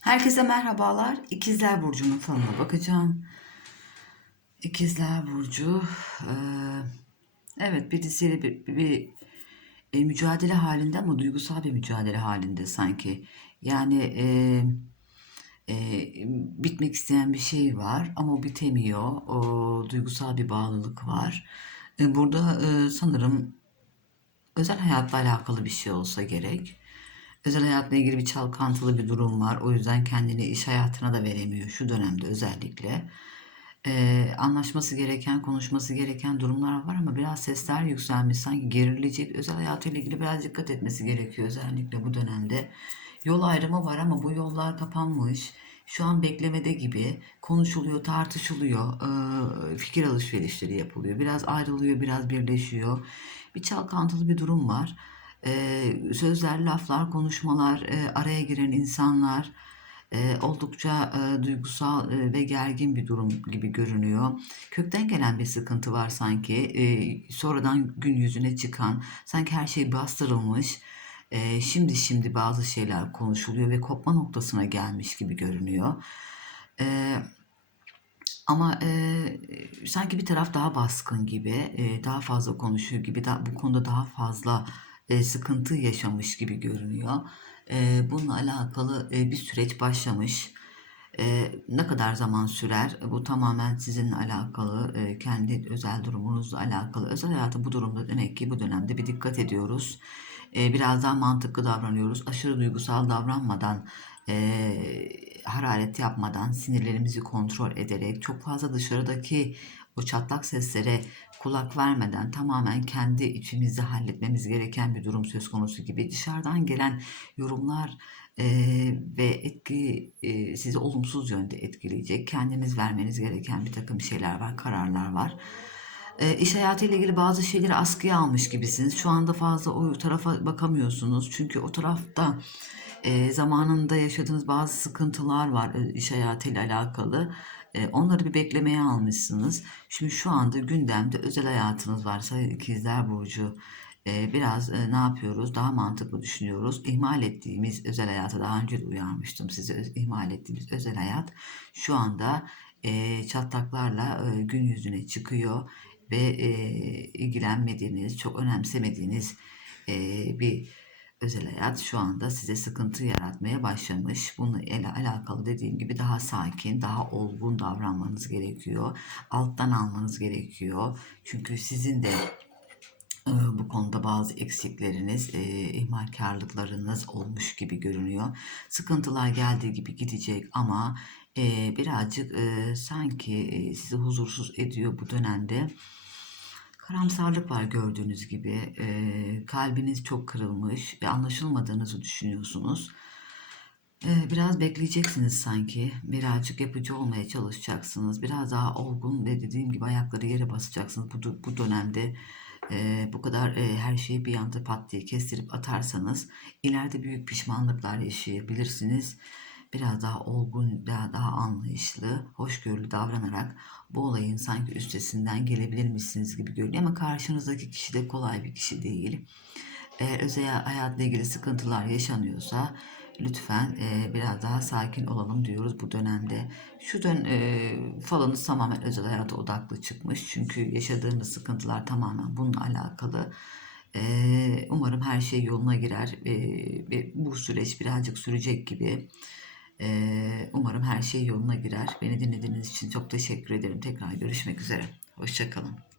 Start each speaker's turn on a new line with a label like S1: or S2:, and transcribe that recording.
S1: Herkese merhabalar. İkizler Burcu'nun falına bakacağım. İkizler Burcu, eee, evet birisiyle bir, bir, bir, e, mücadele halinde ama duygusal bir mücadele halinde sanki. Yani eee, eee, bitmek isteyen bir şey var ama o bitemiyor. O duygusal bir bağlılık var. E, burada e, sanırım özel hayatla alakalı bir şey olsa gerek. Özel hayatla ilgili bir çalkantılı bir durum var. O yüzden kendini iş hayatına da veremiyor şu dönemde özellikle. Ee, anlaşması gereken, konuşması gereken durumlar var ama biraz sesler yükselmiş. Sanki gerilecek. Özel hayatıyla ilgili biraz dikkat etmesi gerekiyor özellikle bu dönemde. Yol ayrımı var ama bu yollar kapanmış. Şu an beklemede gibi konuşuluyor, tartışılıyor, fikir alışverişleri yapılıyor. Biraz ayrılıyor, biraz birleşiyor. Bir çalkantılı bir durum var. Sözler, laflar, konuşmalar, araya giren insanlar oldukça duygusal ve gergin bir durum gibi görünüyor. Kökten gelen bir sıkıntı var sanki. Sonradan gün yüzüne çıkan, sanki her şey bastırılmış. Şimdi şimdi bazı şeyler konuşuluyor ve kopma noktasına gelmiş gibi görünüyor. Ama e, sanki bir taraf daha baskın gibi, e, daha fazla konuşuyor gibi, da, bu konuda daha fazla e, sıkıntı yaşamış gibi görünüyor. E, bununla alakalı e, bir süreç başlamış. E, ne kadar zaman sürer? Bu tamamen sizinle alakalı, e, kendi özel durumunuzla alakalı. Özel hayatı bu durumda demek ki bu dönemde bir dikkat ediyoruz. Biraz daha mantıklı davranıyoruz. Aşırı duygusal davranmadan, hararet yapmadan, sinirlerimizi kontrol ederek, çok fazla dışarıdaki o çatlak seslere kulak vermeden tamamen kendi içimizde halletmemiz gereken bir durum söz konusu gibi dışarıdan gelen yorumlar e, ve etki e, sizi olumsuz yönde etkileyecek. Kendiniz vermeniz gereken bir takım şeyler var, kararlar var. E, iş hayatıyla ilgili bazı şeyleri askıya almış gibisiniz. Şu anda fazla o tarafa bakamıyorsunuz. Çünkü o tarafta e, zamanında yaşadığınız bazı sıkıntılar var e, iş hayatıyla alakalı. E, onları bir beklemeye almışsınız. Şimdi şu anda gündemde özel hayatınız varsa ikizler burcu e, biraz e, ne yapıyoruz? Daha mantıklı düşünüyoruz. İhmal ettiğimiz özel hayata daha önce de uyarmıştım size. İhmal ettiğimiz özel hayat şu anda e, çatlaklarla gün yüzüne çıkıyor ve ilgilenmediğiniz, çok önemsemediğiniz bir özel hayat şu anda size sıkıntı yaratmaya başlamış. Bununla ele alakalı dediğim gibi daha sakin, daha olgun davranmanız gerekiyor. Alttan almanız gerekiyor. Çünkü sizin de e, bu konuda bazı eksikleriniz, e, ihmalkarlıklarınız olmuş gibi görünüyor. Sıkıntılar geldiği gibi gidecek ama e, birazcık e, sanki e, sizi huzursuz ediyor bu dönemde. Karamsarlık var gördüğünüz gibi. E, kalbiniz çok kırılmış ve anlaşılmadığınızı düşünüyorsunuz. E, biraz bekleyeceksiniz sanki. Birazcık yapıcı olmaya çalışacaksınız. Biraz daha olgun ve dediğim gibi ayakları yere basacaksınız. Bu, bu dönemde e, bu kadar e, her şeyi bir anda pat diye kestirip atarsanız ileride büyük pişmanlıklar yaşayabilirsiniz biraz daha olgun, daha, daha anlayışlı, hoşgörülü davranarak bu olayın sanki üstesinden gelebilirmişsiniz gibi görünüyor ama karşınızdaki kişi de kolay bir kişi değil. Eğer özel hayatla ilgili sıkıntılar yaşanıyorsa lütfen e, biraz daha sakin olalım diyoruz bu dönemde. Şu dön e, falanız tamamen özel hayata odaklı çıkmış. Çünkü yaşadığımız sıkıntılar tamamen bununla alakalı. E, umarım her şey yoluna girer. E, bu süreç birazcık sürecek gibi. Umarım her şey yoluna girer. Beni dinlediğiniz için çok teşekkür ederim. Tekrar görüşmek üzere. Hoşçakalın.